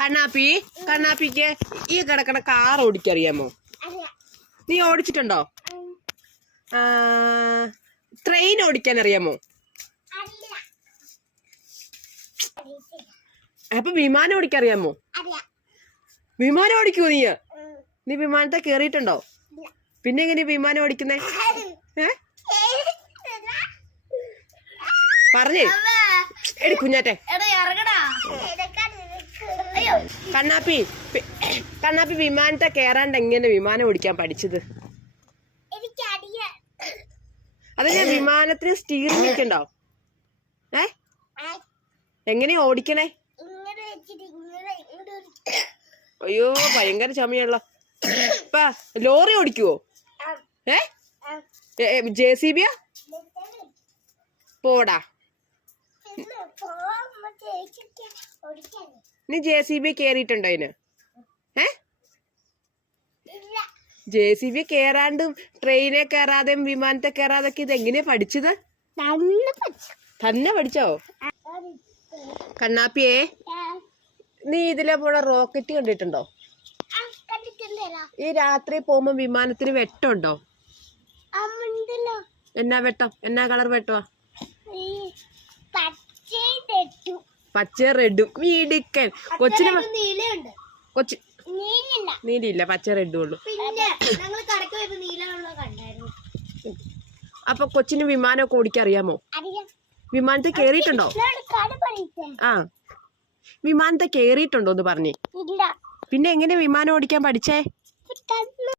കണ്ണാപ്പിക്ക് ഈ കിടക്കണ കാർ ഓടിക്കറിയാമോ? നീ ഓടിച്ചിട്ടുണ്ടോ? ട്രെയിൻ ഓടിക്കാൻ അറിയാമോ? അപ്പൊ വിമാനം ഓടിക്കറിയാമോ? വിമാനം ഓടിക്കുവോ നീ? നീ വിമാനത്തെ കേറിയിട്ടുണ്ടോ? പിന്നെ എങ്ങനെയാ വിമാനം ഓടിക്കുന്നേ? പറഞ്ഞേ എടി കുഞ്ഞാറ്റെ. കണ്ണാപ്പി വിമാനത്തെ കേറാണ്ട് എങ്ങനെ വിമാനം ഓടിക്കാൻ പഠിച്ചത്? അതെ, വിമാനത്തിന് സ്റ്റീറിംഗ് ഒക്കെ ഉണ്ടോ? എങ്ങനെയാ ഓടിക്കണേ? അയ്യോ ഭയങ്കര ചമയല്ലോ. ഇപ്പ ലോറി ഓടിക്കുവോ? JCB പോടാ. നീ JCB കേറിയിട്ടുണ്ടോ അതിന്? JCB കേറാണ്ടും ട്രെയിനെ കേറാതെയും വിമാനത്തെ കേറാതൊക്കെ ഇത് എങ്ങനെയാ പഠിച്ചത്? തന്നെ പഠിച്ചോ? കണ്ണാപ്പിയെ, നീ ഇതിലെ പോണ റോക്കറ്റ് കണ്ടിട്ടുണ്ടോ? ഈ രാത്രി പോകുമ്പോ വിമാനത്തിന് വെട്ടമുണ്ടോ? എന്നാ വെട്ടം? എന്നാ കളർ വെട്ടമാ? പച്ച റെഡും. വീടിക്കൻ കൊച്ചിന് നീലില്ല, പച്ച റെഡും ഉള്ളു. അപ്പൊ കൊച്ചിന് വിമാനമൊക്കെ ഓടിക്കറിയാമോ? വിമാനത്തെ കേറിയിട്ടുണ്ടോ? വിമാനത്തെ കേറിയിട്ടുണ്ടോ എന്ന് പറഞ്ഞേ. പിന്നെ എങ്ങനെ വിമാനം ഓടിക്കാൻ പഠിച്ചേ?